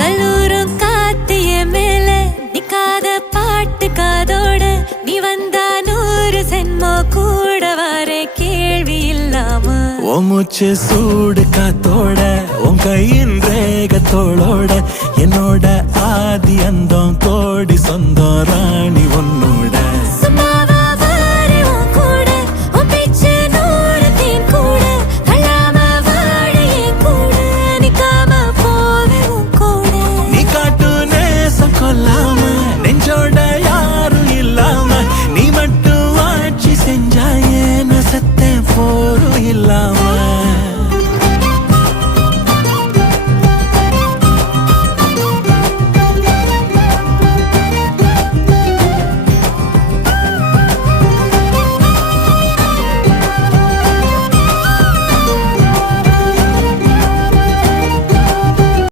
கல்லூரும் காத்திய மேல நிக்காத பாட்டு காதோட நீ வந்தா 100 சென்மோ கூட வர கேள்வி இல்லாம ஓ மூச்சு சூடு காத்தோட உன் கையின் ரேகத்தோளோட